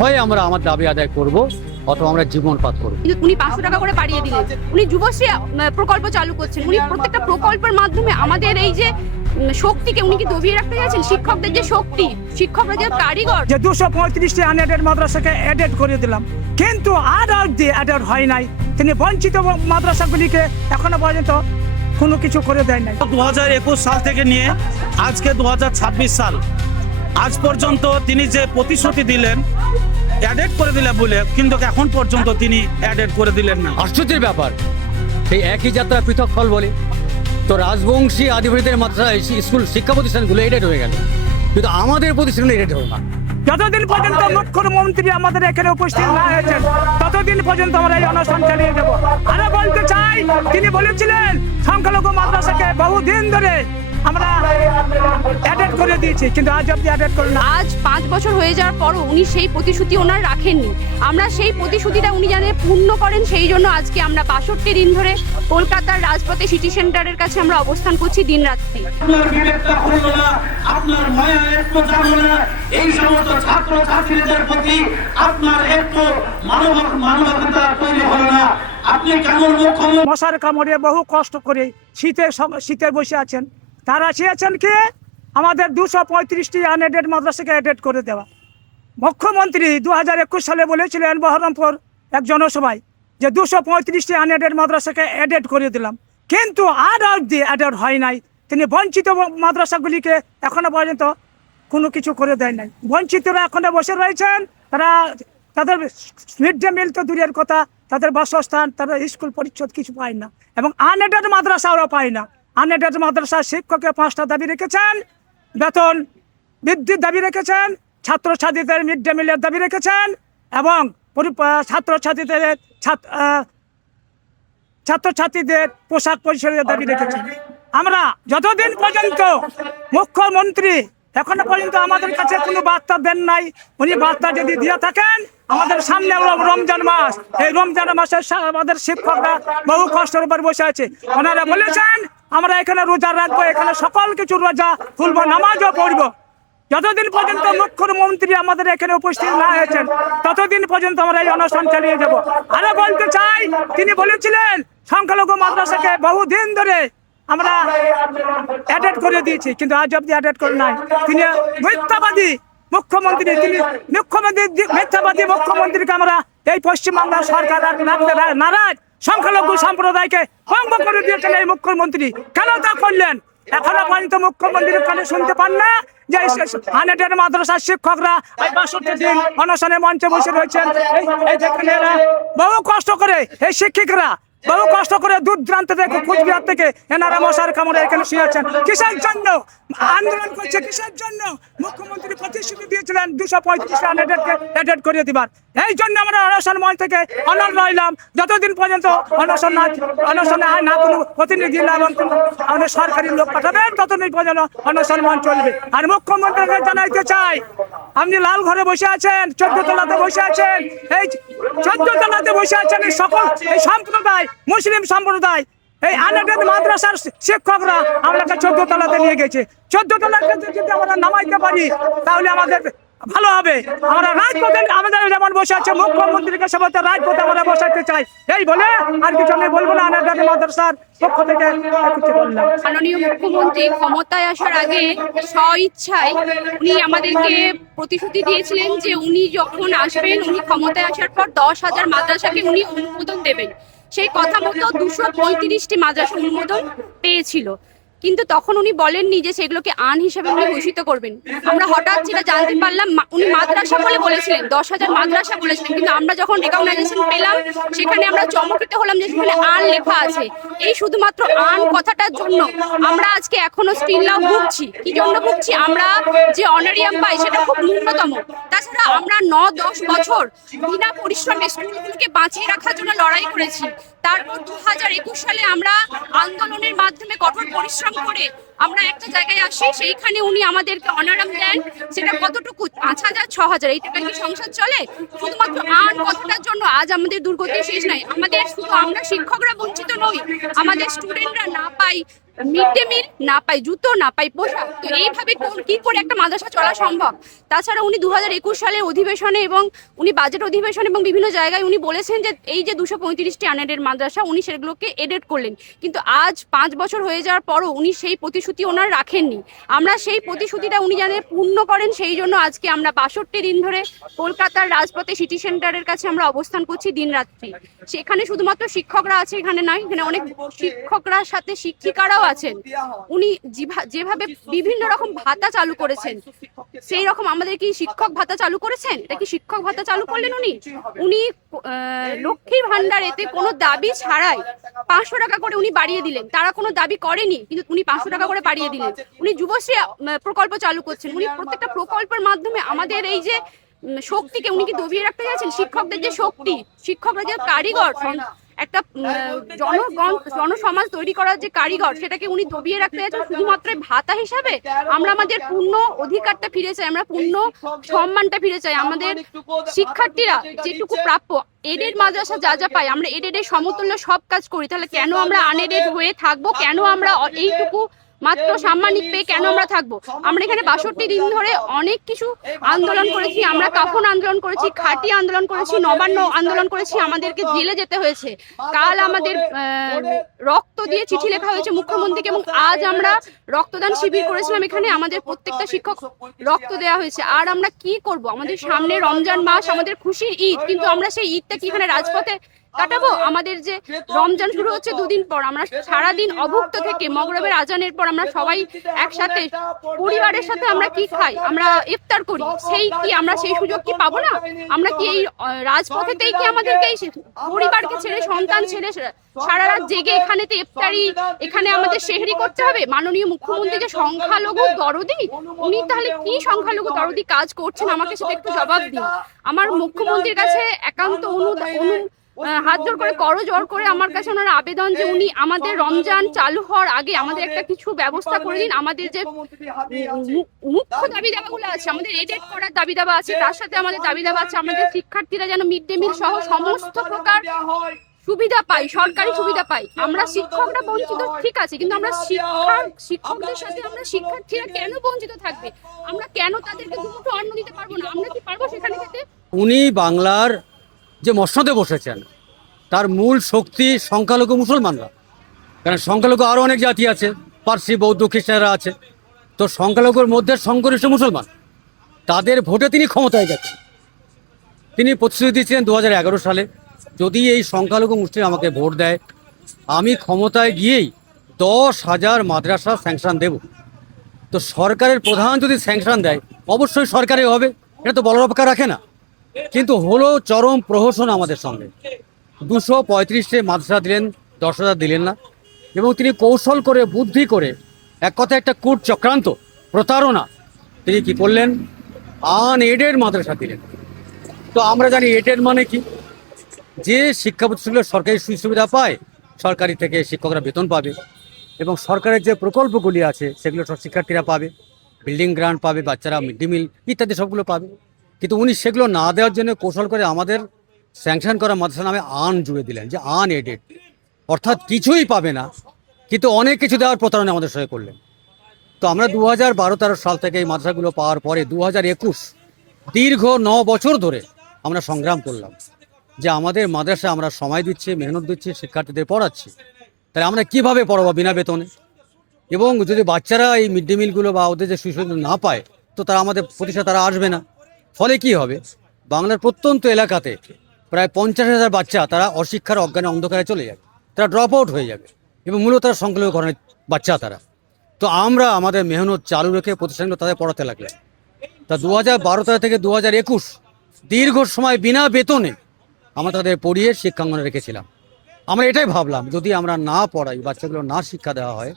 হয় আমরা আমার দাবি আদায় করব অথবা আমরা জীবনপাত করব। উনি 500 টাকা করে বাড়িয়ে দিলেন, উনি যুবশ্রী প্রকল্প চালু করছেন, উনি প্রত্যেকটা প্রকল্পের মাধ্যমে আমাদের এই যে শক্তিকে উনি কি দবিয়ে রাখতে যাচ্ছেন, শিক্ষকদের যে শক্তি, শিক্ষকরা যে কারিগর। যে 235টি আনএডেড মাদ্রাসাকে এডেড করে দিলাম, কিন্তু এডেড হয় নাই। তিনি বঞ্চিত মাদ্রাসাগুলিকে এখনো পর্যন্ত কোনো কিছু করে দেয় নাই। 2021 সাল থেকে নিয়ে আজকে 2026 সাল আজ পর্যন্ত তিনি যে প্রতিশ্রুতি দিলেন অ্যাডেড করে দিলেন বলে, কিন্তু এখন পর্যন্ত তিনি অ্যাডেড করে দিলেন না। আশ্চর্যের ব্যাপার, সেই একই যাত্রা পৃথক ফল বলে তো রাজবংশী আদিবাসীদের মাত্রা স্কুল শিক্ষা প্রতিষ্ঠানগুলো এডেড হয়ে গেল, কিন্তু আমাদের প্রতিষ্ঠান এডেড হলো না। যতদিন পর্যন্ত মুখ্যমন্ত্রী আমাদের এখানে উপস্থিত না হয়েছেন ততদিন পর্যন্ত আমরা এই অনশন চালিয়ে যাব। আরো বলতে চাই, তিনি বলেছিলেন সংখ্যালঘু মাদ্রাসাকে বহুদিন ধরে আমরা অ্যাডেড করে দিয়েছি, কিন্তু আজ অব্দি অ্যাডেড করল না। আজ 5 বছর হয়ে যাওয়ার পরও উনি সেই প্রতিশ্রুতি ওনার রাখেননি। আমরা সেই প্রতিশ্রুতিটা উনি জানে পূর্ণ করেন, সেই জন্য আজকে আমরা 62 দিন ধরে কলকাতার রাজপথে সিটি সেন্টারের কাছে আমরা অবস্থান করছি দিন রাত্রি। আপনার বিবেকটা হলো না, আপনার মায়া একটু জানো না, এই সমস্ত ছাত্র ছাত্রীদের প্রতি আপনার একটু মানবতা তৈরি হলো না। আপনি কেমন মুখ্যমন্ত্রী? মশার কামড়ে বহু কষ্ট করে শীতে বসে আছেন, তারা চেয়েছেন কি আমাদের 235টি আনএডেড মাদ্রাসাকে এডেড করে দেওয়া। মুখ্যমন্ত্রী 2021 সালে বলেছিলেন বহরমপুর এক জনসভায় যে 235টি আনএডেড মাদ্রাসাকে এডেড করে দিলাম, কিন্তু অ্যাডেড হয় নাই। তিনি বঞ্চিত মাদ্রাসাগুলিকে এখনো পর্যন্ত কোনো কিছু করে দেয় নাই। বঞ্চিতরা এখনো বসে রয়েছেন, তাদের মিড ডে মিল তো দূরের কথা, তাদের বাসস্থান, তাদের স্কুল পরিচ্ছদ কিছু পায় না, এবং আনএডেড মাদ্রাসা ওরা পায় না। আনএডেড মাদ্রাসার শিক্ষকের 5টা দাবি রেখেছেন, বেতন বৃদ্ধির দাবি রেখেছেন, ছাত্রছাত্রীদের মিড ডে মিলের দাবি রেখেছেন, এবং ছাত্রছাত্রীদের পোশাক পরিচ্ছদের দাবি রেখেছেন। আমরা যতদিন পর্যন্ত মুখ্যমন্ত্রী এখনো পর্যন্ত আমাদের কাছে কোনো বার্তা দেন নাই, উনি বার্তা যদি দিয়ে থাকেন, আমাদের সামনে রমজান মাস, এই রমজান মাসে আমাদের শিক্ষকরা বহু কষ্টের উপর বসে আছে। ওনারা বলেছেন আমরা এখানে রোজা রাখবো, এখানে সকল কিছু রোজা খুলবো, নামাজও পড়বো। যতদিন পর্যন্ত মুখ্যমন্ত্রী আমাদের এখানে উপস্থিত না হয়েছেন ততদিন পর্যন্ত আমরা এই অনশন চালিয়ে যাব। আরো বলতে চাই, তিনি বলেছিলেন সংখ্যালঘু মাদ্রাসাকে বহুদিন ধরে আমরা অ্যাডেড করে দিয়েছি, কিন্তু আজ অব্দি অ্যাডেড করে নাই। তিনি মিথ্যাবাদী মুখ্যমন্ত্রী, তিনি মিথ্যাবাদী মুখ্যমন্ত্রীকে আমরা এই পশ্চিমবাংলার সরকার নারাজ। সংখ্যালঘু সম্প্রদায়কে ভঙ্গ করে দিয়েছেন এই মুখ্যমন্ত্রী, কেন তা করলেন? এখনো পর্যন্ত মুখ্যমন্ত্রীর কানে শুনতে পান না যে আনএডেড মাদ্রাসার শিক্ষকরা 62 দিন অনশনের মঞ্চে বসে রয়েছেন। এই যেখানে বহু কষ্ট করে এই শিক্ষিকরা বহু কষ্ট করে দূর দূরান্ত থেকে কুচবিহার থেকে এনারা মশার কামড়ে এখানে শুয়েছেন। কিসের জন্য আন্দোলন করছে? কিসের জন্য? মুখ্যমন্ত্রী প্রতিশ্রুতি দিয়েছিলেন 235 আনএডেডকে এডেড করে দিবার। এই জন্য আমরা অনশন মঞ্চ থেকে অনল রইলাম, যতদিন পর্যন্ত অনশনে না কোনো প্রতিনিধি না এবং আমাদের সরকারি লোক পাঠাবেন ততদিন পর্যন্ত অনশন মঞ্চ চলবে। আর মুখ্যমন্ত্রীকে জানাইতে চাই, আপনি লাল ঘরে বসে আছেন, 14 তলাতে বসে আছেন, এই 14 তলাতে বসে আছেন এই সকল এই সম্প্রদায়, মুসলিম সম্প্রদায়, এই আনএডেড মাদ্রাসার শিক্ষকরা আমাকে 14 তলাতে নিয়ে গেছে। 14 তলাতে যদি আমরা নামাইতে পারি তাহলে আমাদের ভালো হবে। আমরা রাজপথে আমাদের যেমন বসে আছে, মুখ্যমন্ত্রীকে সবাই রাজপথে আমরা বসাতে চাই। এই বলে আর কিছু আমি বলবো না। আনএডেড মাদ্রাসার পক্ষ থেকে কিছু বললাম। মাননীয় মুখ্যমন্ত্রী ক্ষমতায় আসার আগে স্বইচ্ছায় উনি আমাদেরকে প্রতিশ্রুতি দিয়েছিলেন যে উনি যখন আসবেন, উনি ক্ষমতায় আসার পর 10,000 মাদ্রাসাকে উনি অনুমোদন দেবেন। সেই কথা মতো 235টি মাদ্রাসা অনুমোদন পেয়েছিল, কিন্তু তখন উনি বলেননি যে সেগুলোকে আন হিসেবে উনি ঘোষিত করবেন। আমরা হঠাৎ যেটা জানতে পারলাম, উনি মাদ্রাসা বলে বলেছিলেন, 10,000 মাদ্রাসা বলেছিলেন, কিন্তু আমরা যখন রেকগনাইজেশন পেলাম সেখানে আমরা চমকিত হলাম যে সেখানে আন লেখা আছে। এই শুধুমাত্র আন কথাটার জন্য আমরা আজকে এখনো স্টিল নাও ভুগছি। কি জন্য ভুগছি? আমরা যে অনারিয়াম পাই সেটা খুব ন্যূনতম। তাছাড়া আমরা 9-10 বছর বিনা পরিশ্রমে স্কুলগুলোকে বাঁচিয়ে রাখার জন্য লড়াই করেছি। তারপর 2021 সালে আমরা আন্দোলনের মাধ্যমে কঠোর পরিশ্রম করে আমরা একটা জায়গায় আসি, সেইখানে উনি আমাদেরকে অনারাম দেন। সেটা কতটুকু? 5,000, 6,000। এই টাকা কি সংসার চলে? শুধুমাত্র আন কথাটার জন্য আজ আমাদের দুর্গতি শেষ নাই। আমাদের শুধু আমরা শিক্ষকরা বঞ্চিত নই, আমাদের স্টুডেন্টরা না পাই মিড ডে মিল না পাই, জুতো না পাই, পোশাক, তো এইভাবে কি করে একটা মাদ্রাসা চলা সম্ভব? তাছাড়া উনি 2021 সালের অধিবেশনে এবং উনি বাজেট অধিবেশনে এবং বিভিন্ন জায়গায় উনি বলেছেন যে এই যে 235টি আনএডেড মাদ্রাসা উনি সেগুলোকে এডেড করলেন, কিন্তু আজ 5 বছর হয়ে যাওয়ার পরও উনি সেই প্রতিশ্রুতি ওনার রাখেননি। আমরা সেই প্রতিশ্রুতিটা উনি যেন পূর্ণ করেন, সেই জন্য আজকে আমরা 62 দিন ধরে কলকাতার রাজপথে সিটি সেন্টারের কাছে আমরা অবস্থান করছি দিনরাত্রি। সেখানে শুধুমাত্র শিক্ষকরা আছে এখানে নয়, এখানে অনেক শিক্ষকরা সাথে শিক্ষিকারাও আছেন। উনি যেভাবে বিভিন্ন রকম ভাতা চালু করেছেন, সেই রকম আমাদের কি শিক্ষক ভাতা চালু করেছেন? এটা কি শিক্ষক ভাতা চালু করলেন উনি লক্ষ্মীর ভান্ডারেতে কোনো দাবি ছাড়াই 500 টাকা করে উনি বাড়িয়ে দিলেন। তারা কোনো দাবি করেনি, কিন্তু উনি 500 টাকা করে বাড়িয়ে দিলেন। উনি যুবশ্রী প্রকল্প চালু করছেন। উনি প্রত্যেকটা প্রকল্পের মাধ্যমে আমাদের এই যে শক্তিকে উনি কি দবিয়ে রাখতে চাইছেন? শিক্ষকদের যে শক্তি, শিক্ষকরা যে কারিগর, একটা জনসমাজ তৈরি করার যে কারিগর, সেটাকে উনি দবিয়ে রাখতে চাইছেন শুধুমাত্র ভাতা হিসাবে। আমরা আমাদের পূর্ণ অধিকারটা ফিরে চাই, আমরা পূর্ণ সম্মানটা ফিরে চাই। আমাদের শিক্ষার্থীরা যেটুকু প্রাপ্য, এডেড মাদ্রাসা যা যা পাই, আমরা এডেডের সমতুল্য সব কাজ করি, তাহলে কেন আমরা আনএডেড হয়ে থাকবো? কেন আমরা এইটুকু মাত্র সাম্মানিক পেয়ে কেন আমরা থাকবো? আমরা এখানে 62 দিন ধরে অনেক কিছু আন্দোলন করেছি। আমরা কাফন আন্দোলন করেছি, খাঁটি আন্দোলন করেছি, নবান্ন আন্দোলন করেছি, আমাদেরকে জেলে যেতে হয়েছে। কাল আমাদের রক্ত দিয়ে চিঠি লেখা হয়েছে মুখ্যমন্ত্রীকে, এবং আজ আমরা রক্তদান শিবির করেছিলাম এখানে, আমাদের প্রত্যেকটা শিক্ষক রক্ত দেওয়া হয়েছে। আর আমরা কি করব? আমাদের সামনে রমজান মাস, আমাদের খুশির ঈদ, কিন্তু আমরা সেই ঈদটা কি এখানে রাজপথে কাটাবো? আমাদের যে রমজান শুরু হচ্ছে 2 দিন পর, আমরা সারাদিন অভুক্ত থেকে মাগরিবের আজানের পর আমরা সবাই একসাথে পরিবারের সাথে আমরা কি খাই, আমরা ইফতার করি, আমরা সেই সুযোগ কি পাবো না? আমরা কি এই রাজপথেতেই কি আমাদেরকে এই পরিবারকে ছেড়ে, সন্তান ছেড়ে সারা রাত জেগে এখানেতে ইফতারি, এখানে আমাদের সেহরি করতে হবে? মাননীয় মুখ্যমন্ত্রী যে সংখ্যালঘু দরদি, উনি তাহলে কি সংখ্যালঘু দরদি কাজ করছেন? আমাকে সেটা একটু জবাব দিন। আমার মুখ্যমন্ত্রীর কাছে একান্ত হাত জোর করে, করজোড় করে আমার কাছে ওনার আবেদন যে উনি আমাদের রমজান চালু হওয়ার আগে আমাদের একটা কিছু ব্যবস্থা করে দিন। আমাদের যে মুখ্য দাবি দাবাগুলো আছে, আমাদের এডেট করার দাবি দাবা আছে, তার সাথে আমাদের দাবি দাবা আছে আমাদের শিক্ষার্থীরা যেন মিড ডে মিল সহ সমস্ত প্রকার সুবিধা পাই, সরকারি সুবিধা পাই। আমরা শিক্ষকরা বঞ্চিত ঠিক আছে, কিন্তু আমরা শিক্ষকদের সাথে আমরা শিক্ষার্থীরা কেন বঞ্চিত থাকবে? আমরা কেন তাদেরকে দুটো অন্ন দিতে পারবো না? আমরা কি পারবো সেখানে খেতে? উনি বাংলার যে মসনদে বসেছেন, তার মূল শক্তি সংখ্যালঘু মুসলমানরা। কারণ সংখ্যালঘু আরও অনেক জাতি আছে, পার্সি, বৌদ্ধ, খ্রিস্টানরা আছে। তো সংখ্যালঘুর মধ্যে সংখ্যাগরিষ্ঠ মুসলমান, তাদের ভোটে তিনি ক্ষমতায় গেছেন। তিনি প্রতিশ্রুতি দিয়েছিলেন 2011 সালে, যদি এই সংখ্যালঘু মুসলিম আমাকে ভোট দেয়, আমি ক্ষমতায় গিয়েই 10,000 মাদ্রাসা স্যাংশন দেব। তো সরকারের প্রধান যদি স্যাংশন দেয়, অবশ্যই সরকারে হবে, এটা তো বলার অপেক্ষা রাখে না। কিন্তু হলো চরম প্রহসন আমাদের সঙ্গে। 235টে মাদ্রাসা দিলেন, 10,000 দিলেন না। এবং তিনি কৌশল করে, বুদ্ধি করে, এক কথা একটা কূট চক্রান্ত, প্রতারণা, তিনি কি করলেন? আনএডেড মাদ্রাসা দিলেন। তো আমরা জানি এডেড মানে কি? যে শিক্ষা প্রতিষ্ঠানগুলো সরকারি সুবিধা পায়, সরকারি থেকে শিক্ষকরা বেতন পাবে, এবং সরকারের যে প্রকল্পগুলি আছে সেগুলো সব শিক্ষার্থীরা পাবে, বিল্ডিং গ্রান্ট পাবে, বাচ্চারা মিড ডে মিল ইত্যাদি সবগুলো পাবে। কিন্তু উনি সেগুলো না দেওয়ার জন্য কৌশল করে আমাদের স্যাংশন করা মাদ্রাসা নামে আন জুড়ে দিলেন, যে আনএডেড, অর্থাৎ কিছুই পাবে না, কিন্তু অনেক কিছু দেওয়ার প্রতারণা আমাদের সঙ্গে করলেন। তো আমরা 2012-13 সাল থেকে এই মাদ্রাসাগুলো পাওয়ার পরে 2021 দীর্ঘ 9 বছর ধরে আমরা সংগ্রাম করলাম যে আমাদের মাদ্রাসা আমরা সময় দিচ্ছি, মেহনত দিচ্ছি, শিক্ষার্থীদের পড়াচ্ছি, তাহলে আমরা কিভাবে পড়াবো বিনা বেতনে? এবং যদি বাচ্চারা এই মিড ডে মিলগুলো বা ওদের যে সুযোগ না পায়, তো তারা আমাদের প্রতিষ্ঠানে তারা আসবে না। ফলে কি হবে? বাংলার প্রত্যন্ত এলাকাতে প্রায় 50,000 বাচ্চা তারা অশিক্ষার অজ্ঞানে অন্ধকারে চলে যাবে, তারা ড্রপ আউট হয়ে যাবে, এবং মূলত তারা সংখ্যালঘু ঘরের বাচ্চা তারা। তো আমরা আমাদের মেহনত চালু রেখে প্রতিষ্ঠানগুলো তাদের পড়াতে লাগলাম। তা 2012 থেকে 2021 দীর্ঘ সময় বিনা বেতনে আমরা তাদের পড়িয়ে শিক্ষাঙ্গনে রেখেছিলাম। আমরা এটাই ভাবলাম, যদি আমরা না পড়াই, বাচ্চাগুলো না শিক্ষা দেওয়া হয়,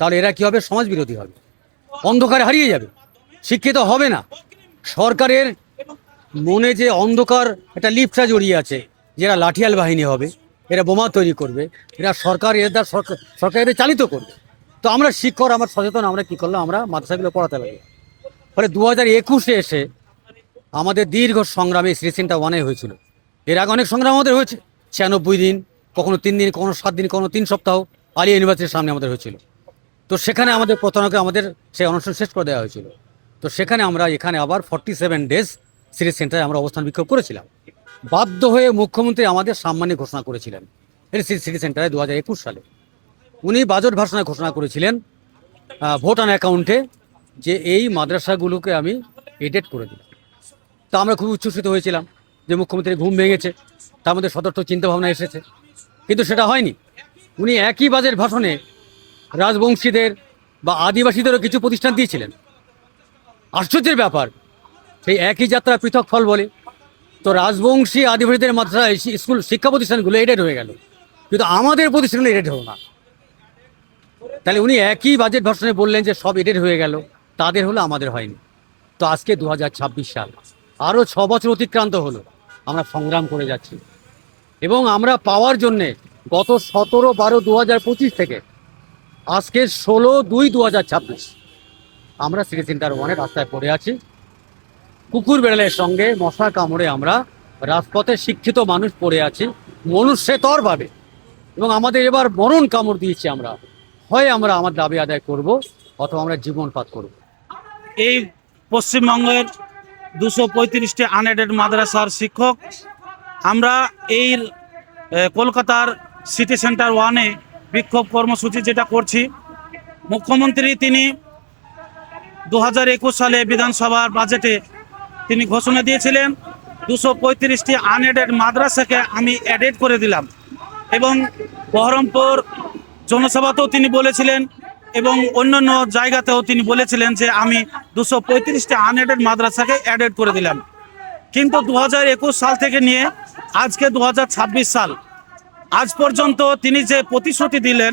তাহলে এরা কী হবে? সমাজ বিরোধী হবে, অন্ধকারে হারিয়ে যাবে, শিক্ষিত হবে না। সরকারের মনে যে অন্ধকার একটা লিপসা জড়িয়ে আছে, যারা লাঠিয়াল বাহিনী হবে, এরা বোমা তৈরি করবে, এরা সরকার এদের চালিত করবে। তো আমরা শিক্ষক, আমার সচেতন, আমরা কী করলাম? আমরা মাদ্রাসাগুলো পড়াতে লাগলাম। ফলে 2021 এসে আমাদের দীর্ঘ সংগ্রামে সিলেকশনটা 1-এ হয়েছিল। এর আগে অনেক সংগ্রাম আমাদের হয়েছে, 96 দিন, কখনো 3 দিন, কখনো 7 দিন, কখনো 3 সপ্তাহ আলিয়া ইউনিভার্সিটির সামনে আমাদের হয়েছিল। তো সেখানে আমাদের প্রতারণাকে আমাদের সেই অনুষ্ঠান শেষ করে দেওয়া হয়েছিল। তো সেখানে আমরা এখানে আবার 47 ডেজ সিটি সেন্টারে আমরা অবস্থান বিক্ষোভ করেছিলাম। বাধ্য হয়ে মুখ্যমন্ত্রী আমাদের সম্মানী ঘোষণা করেছিলেন এই সিটি সেন্টারে 2021 সালে। উনি বাজেট ভাষণে ঘোষণা করেছিলেন ভোট অন অ্যাকাউন্টে যে এই মাদ্রাসাগুলোকে আমি এডেট করে দিলাম। তা আমরা খুব উচ্ছ্বসিত হয়েছিলাম যে মুখ্যমন্ত্রীর ঘুম ভেঙেছে, তার মধ্যে সদর্থ চিন্তাভাবনা এসেছে, কিন্তু সেটা হয়নি। উনি একই বাজেট ভাষণে রাজবংশীদের বা আদিবাসীদেরও কিছু প্রতিষ্ঠান দিয়েছিলেন। আশ্চর্যের ব্যাপার, সেই একই যাত্রা পৃথক ফল বলে। তো রাজবংশী আদিবাসীদের মাদ্রাসা স্কুল শিক্ষা প্রতিষ্ঠানগুলো এডেট হয়ে গেল, কিন্তু আমাদের প্রতিষ্ঠানগুলো এডেট হলো না। তাহলে উনি একই বাজেট ভাষণে বললেন যে সব এডেট হয়ে গেল, তাদের হলো, আমাদের হয়নি। তো আজকে 2026 সাল, আরও 6 বছর অতিক্রান্ত হলো, আমরা সংগ্রাম করে যাচ্ছি এবং আমরা পাওয়ার জন্যে গত 17/12/2025 থেকে আজকে 16/2/2026 আমরা সিটি সেন্টার 1-এ রাস্তায় পড়ে আছি। কুকুর বেড়ালের সঙ্গে মশা কামড়ে আমরা রাজপথে শিক্ষিত মানুষ পড়ে আছি মনুষ্যেতরভাবে, এবং আমাদের এবার মরণ কামড় দিয়েছি। আমরা হয় আমরা আমার দাবি আদায় করব, অথবা আমরা জীবনপাত করব। এই পশ্চিমবঙ্গের 235টি আনএডেড মাদ্রাসার শিক্ষক আমরা এই কলকাতার সিটি সেন্টার 1-এ বিক্ষোভ কর্মসূচি যেটা করছি। মুখ্যমন্ত্রী তিনি 2021 সালে বিধানসভার বাজেটে তিনি ঘোষণা দিয়েছিলেন 235টি আনএডেড মাদ্রাসাকে আমি অ্যাডেড করে দিলাম, এবং বহরমপুর জনসভাতেও তিনি বলেছিলেন এবং অন্যান্য জায়গাতেও তিনি বলেছিলেন যে আমি 235টি আনএডেড মাদ্রাসাকে অ্যাডেড করে দিলাম। কিন্তু 2021 সাল থেকে নিয়ে আজকে 2026 সাল, আজ পর্যন্ত তিনি যে প্রতিশ্রুতি দিলেন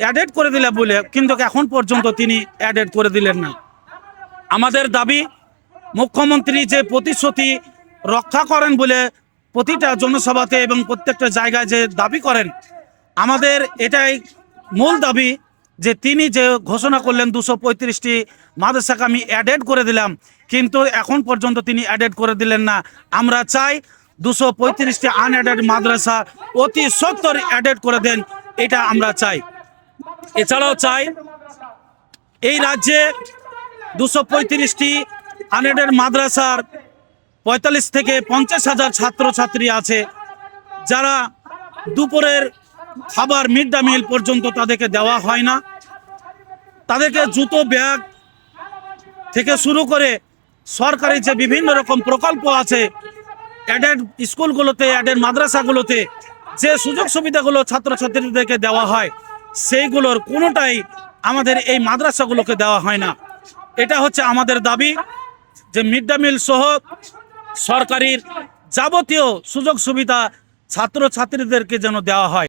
অ্যাডেড করে দিলেন বলে, কিন্তু এখন পর্যন্ত তিনি অ্যাডেড করে দিলেন না। আমাদের দাবি, মুখ্যমন্ত্রী যে প্রতিশ্রুতি রক্ষা করেন বলে প্রতিটা জনসভাতে এবং প্রত্যেকটা জায়গায় যে দাবি করেন, আমাদের এটাই মূল দাবি যে তিনি যে ঘোষণা করলেন 235টি মাদ্রাসাকে আমি অ্যাডেড করে দিলাম, কিন্তু এখন পর্যন্ত তিনি অ্যাডেড করে দিলেন না। আমরা চাই 235টি আনএডেড মাদ্রাসা অতি সত্বর অ্যাডেড করে দেন, এটা আমরা চাই। এছাড়াও চাই এই রাজ্যে 235টি আনএডেড মাদ্রাসার 45 থেকে 50 হাজার ছাত্রছাত্রী আছে, যারা দুপুরের খাবার মিড ডে মিল পর্যন্ত তাদেরকে দেওয়া হয় না। তাদেরকে জুতো ব্যাগ থেকে শুরু করে সরকারি যে বিভিন্ন রকম প্রকল্প আছে, অ্যাডেড স্কুলগুলোতে, অ্যাডেড মাদ্রাসাগুলোতে যে সুযোগ সুবিধাগুলো ছাত্রছাত্রীদেরকে দেওয়া হয়, সেইগুলোর কোনোটাই আমাদের এই মাদ্রাসাগুলোকে দেওয়া হয় না। এটা হচ্ছে আমাদের দাবি যে মিড ডে মিল সহ সরকারির যাবতীয় সুযোগ সুবিধা ছাত্রছাত্রীদেরকে যেন দেওয়া হয়।